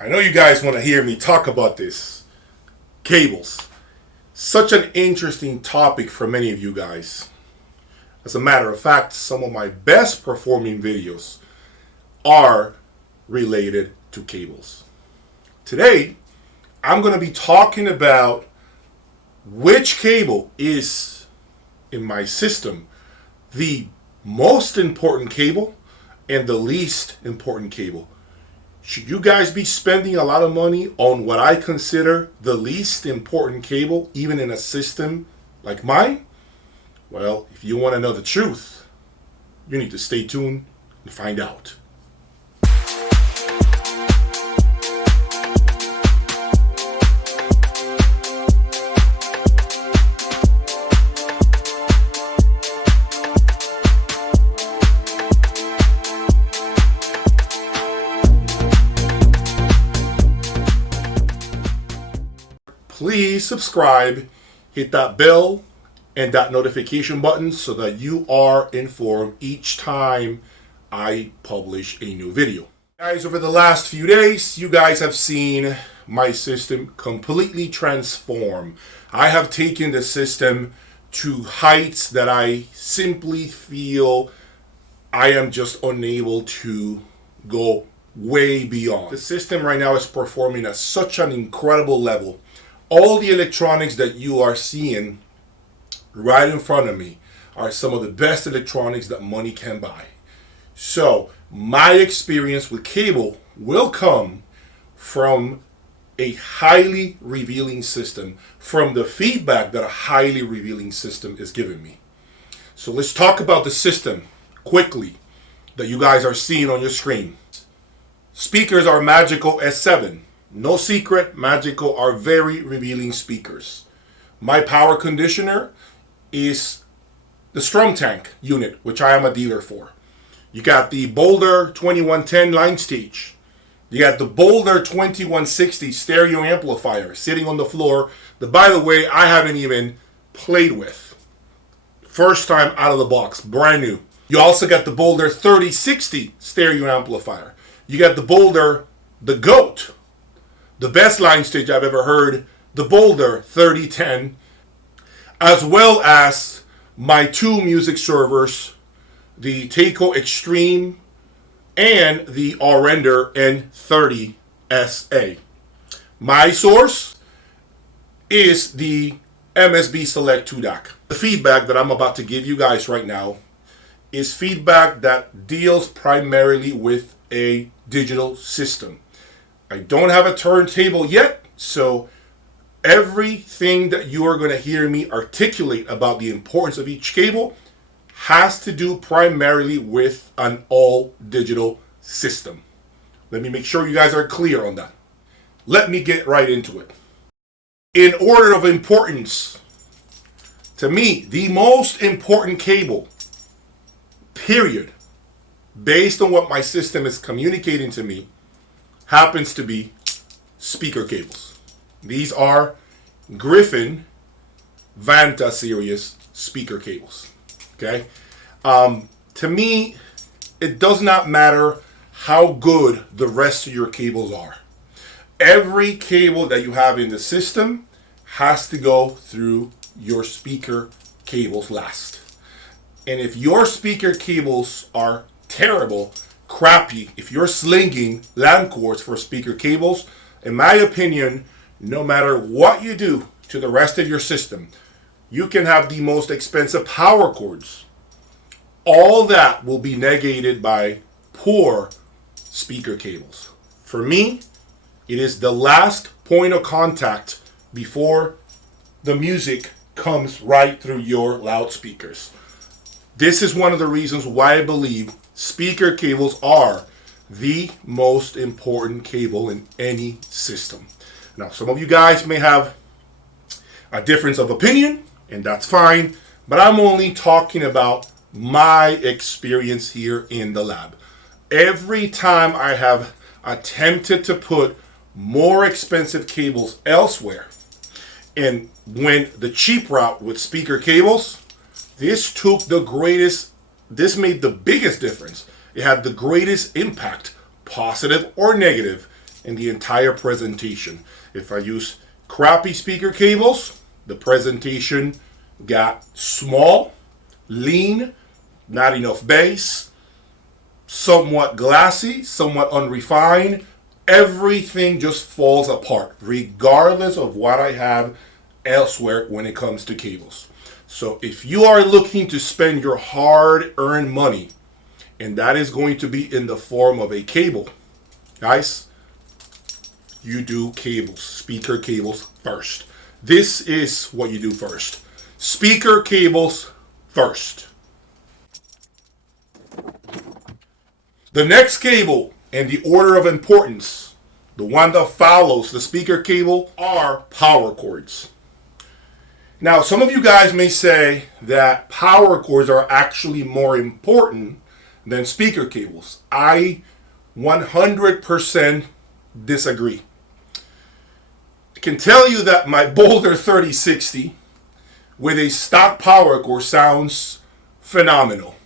I know you guys want to hear me talk about this. Cables. Such an interesting topic for many of you guys. As a matter of fact, some of my best performing videos are related to cables. Today, I'm going to be talking about which cable is, in my system, the most important cable and the least important cable. Should you guys be spending a lot of money on what I consider the least important cable, even in a system like mine? Well, if you want to know the truth, you need to stay tuned and find out. Please subscribe, hit that bell and that notification button so that you are informed each time I publish a new video. Guys, over the last few days, you guys have seen my system completely transform. I have taken the system to heights that I simply feel I am just unable to go way beyond. The system right now is performing at such an incredible level. All the electronics that you are seeing right in front of me are some of the best electronics that money can buy. So my experience with cable will come from a highly revealing system, from the feedback that a highly revealing system is giving me. So let's talk about the system quickly that you guys are seeing on your screen. Speakers are Magical S7. No secret, Magical are very revealing speakers. My power conditioner is the STROMTANK unit, which I am a dealer for. You got the Boulder 2110 line stage. You got the Boulder 2160 stereo amplifier sitting on the floor that, by the way, I haven't even played with. First time out of the box, brand new. You also got the Boulder 3060 stereo amplifier. You got the Boulder, the GOAT, the best line stage I've ever heard, the Boulder 3010, as well as my two music servers, the Takeo Extreme and the Render N30SA. My source is the MSB Select 2 DAC. The feedback that I'm about to give you guys right now is feedback that deals primarily with a digital system. I don't have a turntable yet, so everything that you are going to hear me articulate about the importance of each cable has to do primarily with an all-digital system. Let me make sure you guys are clear on that. Let me get right into it. In order of importance, to me, the most important cable, period, based on what my system is communicating to me, happens to be speaker cables. These are Griffin Vanta series speaker cables. Okay? To me, it does not matter how good the rest of your cables are. Every cable that you have in the system has to go through your speaker cables last. And if your speaker cables are terrible, crappy, if you're slinging LAN cords for speaker cables, in my opinion, no matter what you do to the rest of your system, you can have the most expensive power cords. All that will be negated by poor speaker cables. For me, it is the last point of contact before the music comes right through your loudspeakers. This is one of the reasons why I believe speaker cables are the most important cable in any system. Now, some of you guys may have a difference of opinion, and that's fine, but I'm only talking about my experience here in the lab. Every time I have attempted to put more expensive cables elsewhere and went the cheap route with speaker cables, this made the biggest difference. It had the greatest impact, positive or negative, in the entire presentation. If I use crappy speaker cables, the presentation got small, lean, not enough bass, somewhat glassy, somewhat unrefined. Everything just falls apart, regardless of what I have elsewhere when it comes to cables. So if you are looking to spend your hard-earned money, and that is going to be in the form of a cable, guys, you do cables, speaker cables first. This is what you do first. Speaker cables first. The next cable in the order of importance, the one that follows the speaker cable, are power cords. Now, some of you guys may say that power cords are actually more important than speaker cables. I 100% disagree. I can tell you that my Boulder 3060 with a stock power cord sounds phenomenal.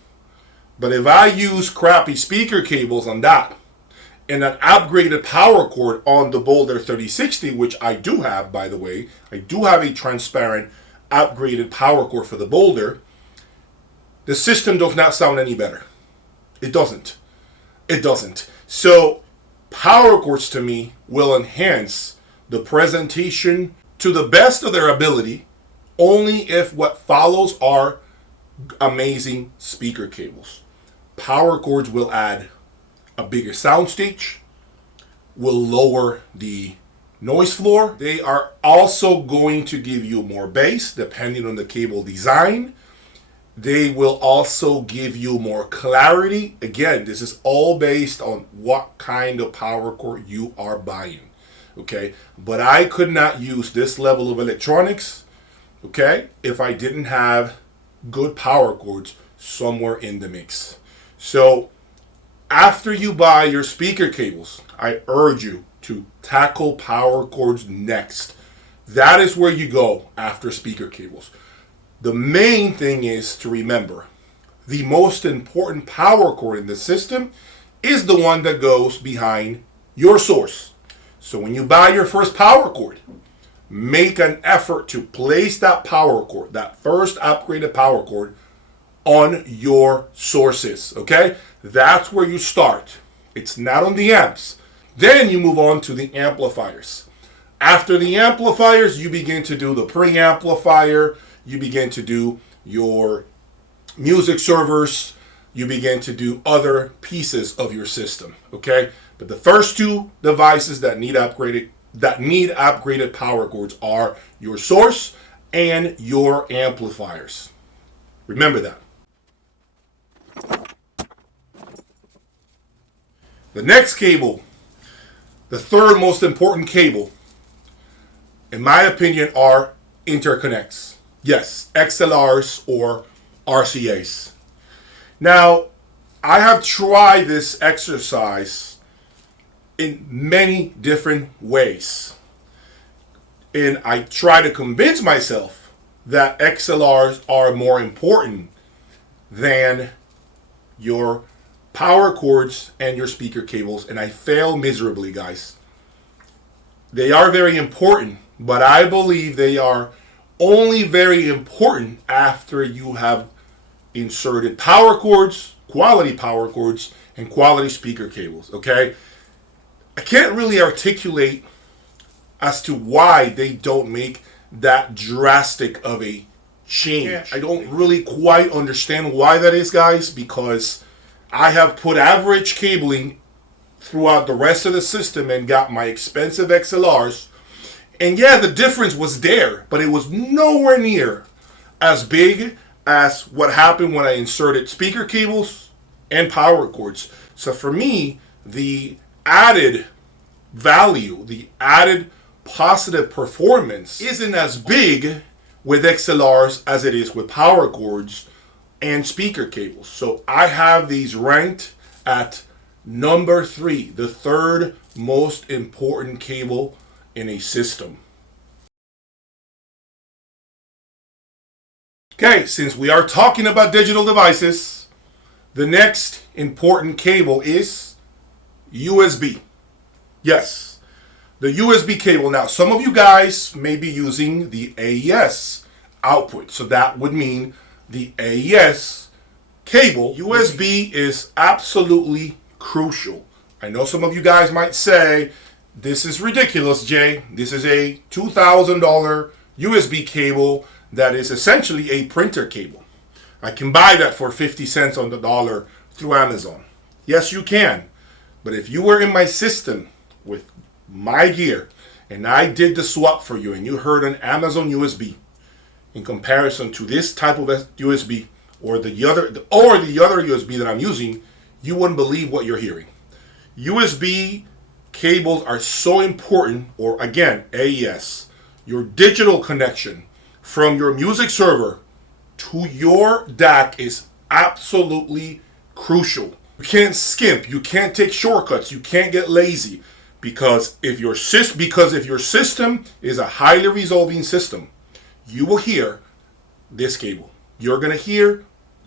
But if I use crappy speaker cables on that and an upgraded power cord on the Boulder 3060, which I do have, by the way, I do have a transparent upgraded power cord for the Boulder, the system does not sound any better. It doesn't. It doesn't. So power cords to me will enhance the presentation to the best of their ability only if what follows are amazing speaker cables. Power cords will add a bigger soundstage, will lower the noise floor. They are also going to give you more bass depending on the cable design. They will also give you more clarity. Again, this is all based on what kind of power cord you are buying. Okay, but I could not use this level of electronics, okay, if I didn't have good power cords somewhere in the mix. So after you buy your speaker cables, I urge you to tackle power cords next. That is where you go after speaker cables. The main thing is to remember, the most important power cord in the system is the one that goes behind your source. So when you buy your first power cord, make an effort to place that power cord, that first upgraded power cord, on your sources, okay? That's where you start. It's not on the amps. Then you move on to the amplifiers. After the amplifiers, you begin to do the preamplifier, you begin to do your music servers, you begin to do other pieces of your system, okay? But the first two devices that need upgraded power cords are your source and your amplifiers. Remember that. The next cable, the third most important cable, in my opinion, are interconnects. Yes, XLRs or RCAs. Now, I have tried this exercise in many different ways. And I try to convince myself that XLRs are more important than your power cords and your speaker cables, and I fail miserably, guys. They are very important, but I believe they are only very important after you have inserted power cords, quality power cords, and quality speaker cables, okay? I can't really articulate as to why they don't make that drastic of a change. Yeah. I don't really quite understand why that is, guys, because I have put average cabling throughout the rest of the system and got my expensive XLRs. And yeah, the difference was there, but it was nowhere near as big as what happened when I inserted speaker cables and power cords. So for me, the added value, the added positive performance isn't as big with XLRs as it is with power cords and speaker cables. So I have these ranked at number 3, the third most important cable in a system. Okay, since we are talking about digital devices, the next important cable is USB. Yes, the USB cable. Now, some of you guys may be using the AES output. So that would mean the AES cable. USB is absolutely crucial. I know some of you guys might say, this is ridiculous, Jay. This is a $2,000 USB cable that is essentially a printer cable. I can buy that for 50 cents on the dollar through Amazon. Yes, you can. But if you were in my system with my gear and I did the swap for you and you heard an Amazon USB in comparison to this type of USB or the other USB that I'm using, you wouldn't believe what you're hearing. USB cables are so important, or again, AES, your digital connection from your music server to your DAC is absolutely crucial. You can't skimp, you can't take shortcuts, you can't get lazy, because if your system is a highly resolving system, you will hear this cable. You're going to hear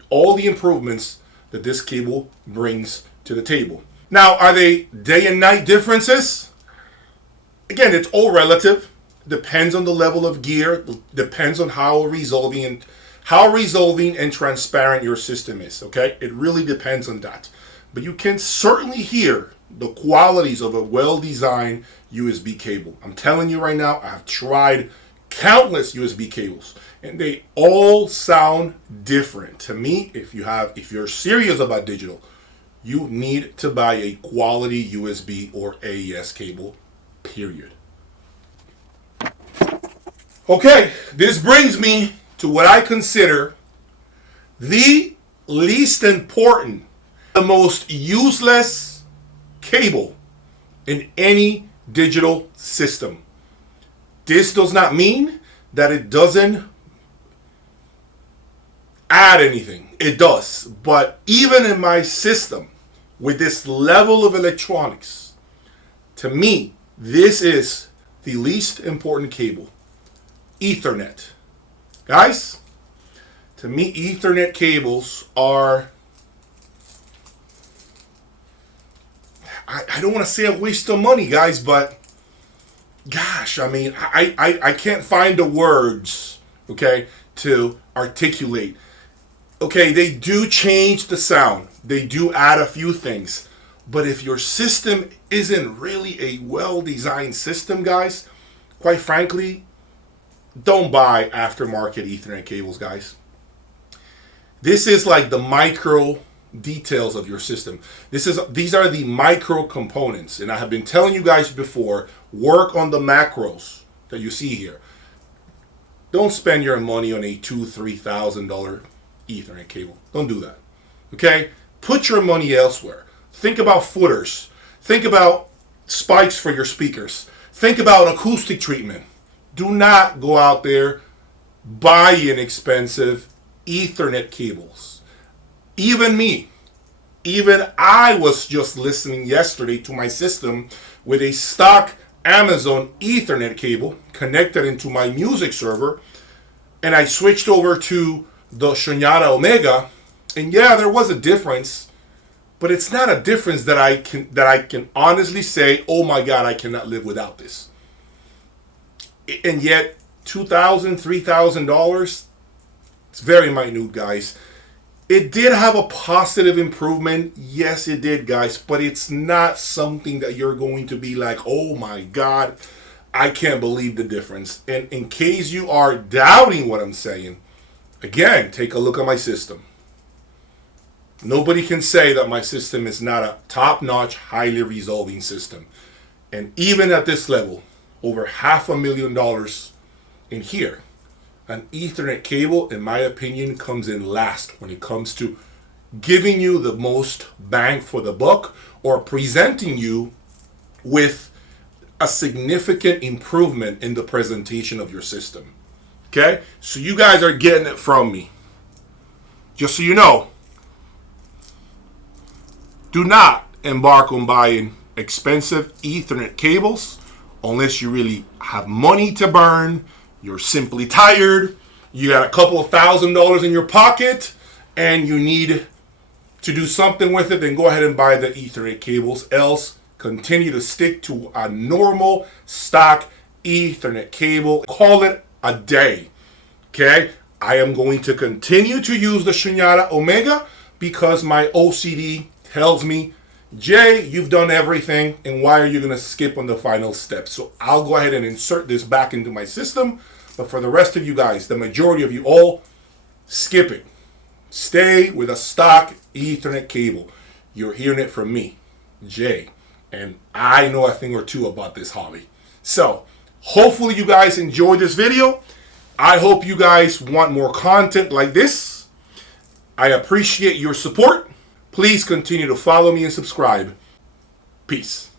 all the improvements that this cable brings to the table. Now, are they day and night differences? Again, it's all relative. Depends on the level of gear. Depends on how resolving and transparent your system is. Okay, it really depends on that. But you can certainly hear the qualities of a well-designed USB cable. I'm telling you right now, I've tried countless USB cables, and they all sound different. To me, if you're serious about digital, you need to buy a quality USB or AES cable, period. Okay, this brings me to what I consider the least important, the most useless cable in any digital system. This does not mean that it doesn't add anything. It does. But even in my system, with this level of electronics, to me, this is the least important cable. Ethernet. Guys, to me, Ethernet cables are, I don't want to say a waste of money, guys, but gosh, I mean, I can't find the words, okay, to articulate. Okay, they do change the sound. They do add a few things. But if your system isn't really a well-designed system, guys, quite frankly, don't buy aftermarket Ethernet cables, guys. This is like the micro details of your system. These are the micro components. And I have been telling you guys before, work on the macros that you see here. Don't spend your money on a $2,000-$3,000 Ethernet cable. Don't do that. Okay? Put your money elsewhere. Think about footers. Think about spikes for your speakers. Think about acoustic treatment. Do not go out there buying expensive Ethernet cables. Even I was just listening yesterday to my system with a stock Amazon Ethernet cable connected into my music server, and I switched over to the Shunyata Omega, and yeah, there was a difference, but it's not a difference that I can honestly say, oh my God, I cannot live without this. And yet, $2,000, $3,000, it's very minute, guys. It did have a positive improvement. Yes, it did, guys, but it's not something that you're going to be like, oh my God, I can't believe the difference. And in case you are doubting what I'm saying, again, take a look at my system. Nobody can say that my system is not a top-notch, highly resolving system. And even at this level, over $500,000 in here, an Ethernet cable, in my opinion, comes in last when it comes to giving you the most bang for the buck or presenting you with a significant improvement in the presentation of your system. Okay? So you guys are getting it from me. Just so you know, do not embark on buying expensive Ethernet cables unless you really have money to burn, you're simply tired, you got a couple of $1,000s in your pocket, and you need to do something with it, then go ahead and buy the Ethernet cables. Else, continue to stick to a normal stock Ethernet cable. Call it a day. Okay? I am going to continue to use the Shunyata Omega because my OCD tells me, Jay, you've done everything, and why are you going to skip on the final step? So I'll go ahead and insert this back into my system. But for the rest of you guys, the majority of you all, skip it. Stay with a stock Ethernet cable. You're hearing it from me, Jay, and I know a thing or two about this hobby. So hopefully you guys enjoyed this video. I hope you guys want more content like this. I appreciate your support. Please continue to follow me and subscribe. Peace.